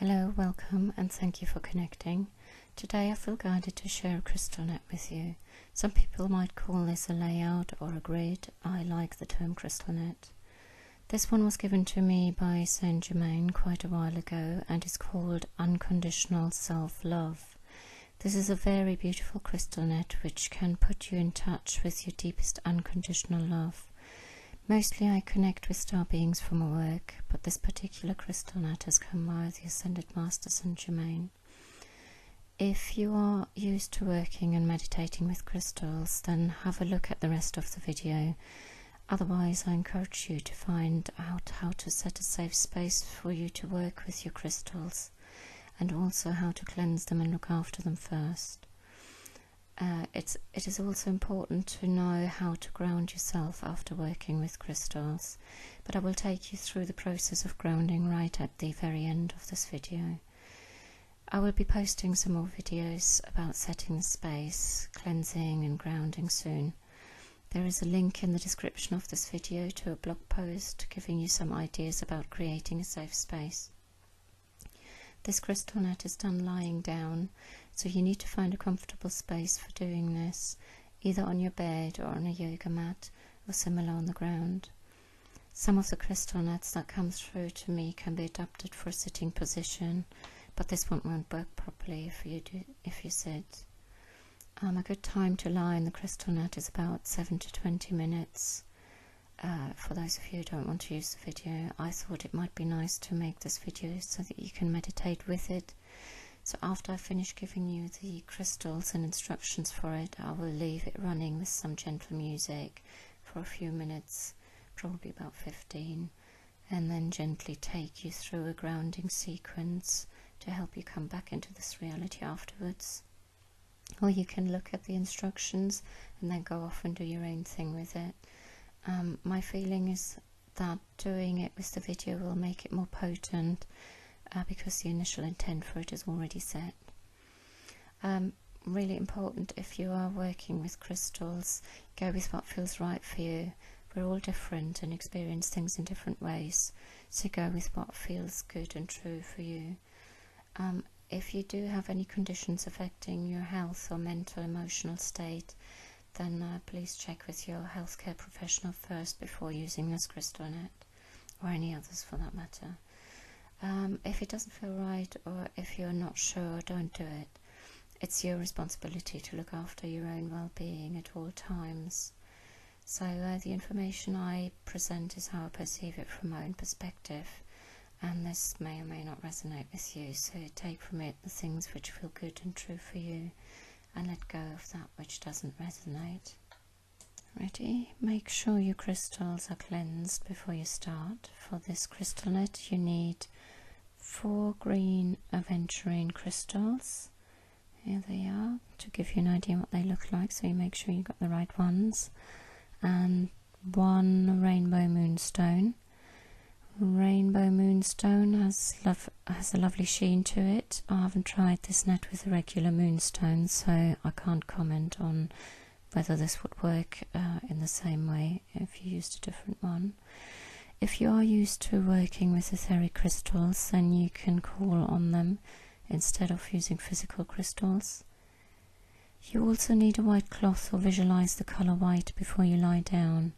Hello, welcome, and thank you for connecting. Today I feel guided to share a crystal net with you. Some people might call this a layout or a grid. I like the term crystal net. This one was given to me by Saint Germain quite a while ago and is called Unconditional Self Love. This is a very beautiful crystal net which can put you in touch with your deepest unconditional love. Mostly I connect with star beings for my work, but this particular crystal net has come via the Ascended Master Saint Germain. If you are used to working and meditating with crystals, then have a look at the rest of the video. Otherwise, I encourage you to find out how to set a safe space for you to work with your crystals, and also how to cleanse them and look after them first. It is also important to know how to ground yourself after working with crystals, but I will take you through the process of grounding right at the very end of this video. I will be posting some more videos about setting the space, cleansing and grounding soon. There is a link in the description of this video to a blog post giving you some ideas about creating a safe space. This crystal net is done lying down, so you need to find a comfortable space for doing this, either on your bed or on a yoga mat or similar on the ground. Some of the crystal nets that come through to me can be adapted for a sitting position, but this one won't work properly if you sit. A good time to lie in the crystal net is about 7 to 20 minutes. For those of you who don't want to use the video, I thought it might be nice to make this video so that you can meditate with it. So after I finish giving you the crystals and instructions for it, I will leave it running with some gentle music for a few minutes, probably about 15, and then gently take you through a grounding sequence to help you come back into this reality afterwards. Or you can look at the instructions and then go off and do your own thing with it. My feeling is that doing it with the video will make it more potent because the initial intent for it is already set. Really important, if you are working with crystals, go with what feels right for you. We're all different and experience things in different ways, so go with what feels good and true for you. If you do have any conditions affecting your health or mental, emotional state, then please check with your healthcare professional first before using this crystal net, or any others for that matter. If it doesn't feel right, or if you're not sure, don't do it. It's your responsibility to look after your own well-being at all times. So the information I present is how I perceive it from my own perspective, and this may or may not resonate with you, so take from it the things which feel good and true for you, and let go of that which doesn't resonate. Ready? Make sure your crystals are cleansed before you start. For this crystal net you need 4 Green Aventurine crystals. Here they are, to give you an idea what they look like, so you make sure you got the right ones. And 1 Rainbow Moonstone. Rainbow Moonstone has a lovely sheen to it. I haven't tried this net with a regular moonstone, so I can't comment on whether this would work in the same way if you used a different one. If you are used to working with etheric crystals, then you can call on them instead of using physical crystals. You also need a white cloth or visualize the color white before you lie down.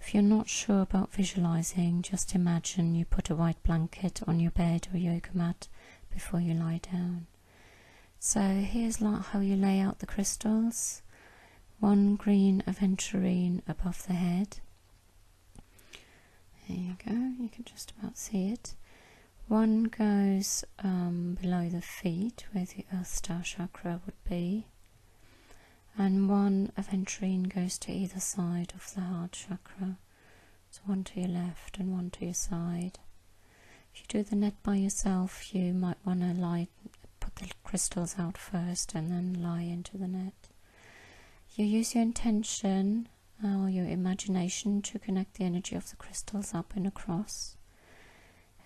If you're not sure about visualizing, just imagine you put a white blanket on your bed or yoga mat before you lie down. So here's how you lay out the crystals. 1 Green Aventurine above the head. There you go, you can just about see it. 1 goes below the feet, where the Earth Star chakra would be. And 1 aventurine goes to either side of the heart chakra. So 1 to your left and 1 to your side. If you do the net by yourself, you might want to put the crystals out first and then lie into the net. You use your intention or your imagination to connect the energy of the crystals up in a cross,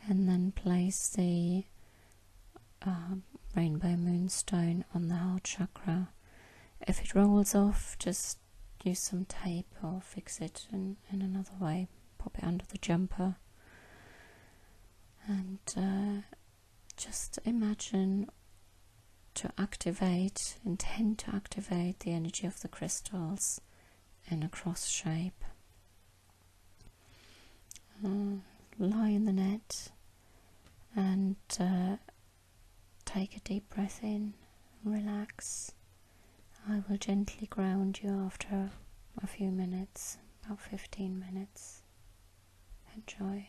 and then place the Rainbow Moonstone on the heart chakra. If it rolls off, just use some tape or fix it in another way. Pop it under the jumper and just imagine intend to activate the energy of the crystals in a cross shape. Lie in the net and take a deep breath in, relax. I will gently ground you after a few minutes, about 15 minutes. Enjoy.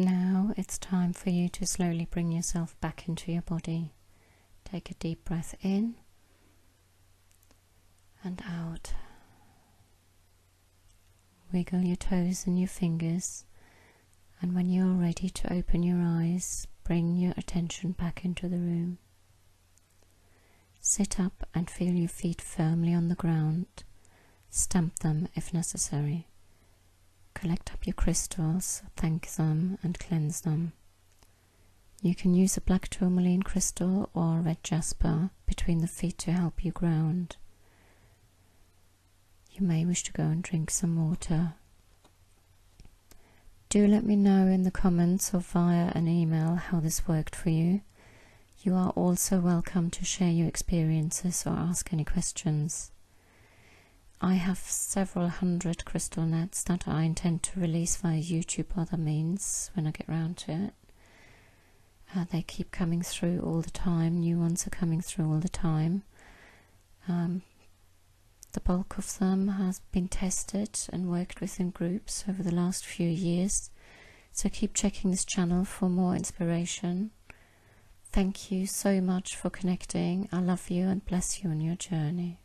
Now it's time for you to slowly bring yourself back into your body. Take a deep breath in and out. Wiggle your toes and your fingers, and when you're ready to open your eyes, bring your attention back into the room. Sit up and feel your feet firmly on the ground. Stamp them if necessary. Collect up your crystals, thank them and cleanse them. You can use a black tourmaline crystal or red jasper between the feet to help you ground. You may wish to go and drink some water. Do let me know in the comments or via an email how this worked for you. You are also welcome to share your experiences or ask any questions. I have several hundred crystal nets that I intend to release via YouTube or other means when I get round to it. They keep coming through all the time, new ones are coming through all the time. The bulk of them has been tested and worked with in groups over the last few years, so keep checking this channel for more inspiration. Thank you so much for connecting. I love you and bless you on your journey.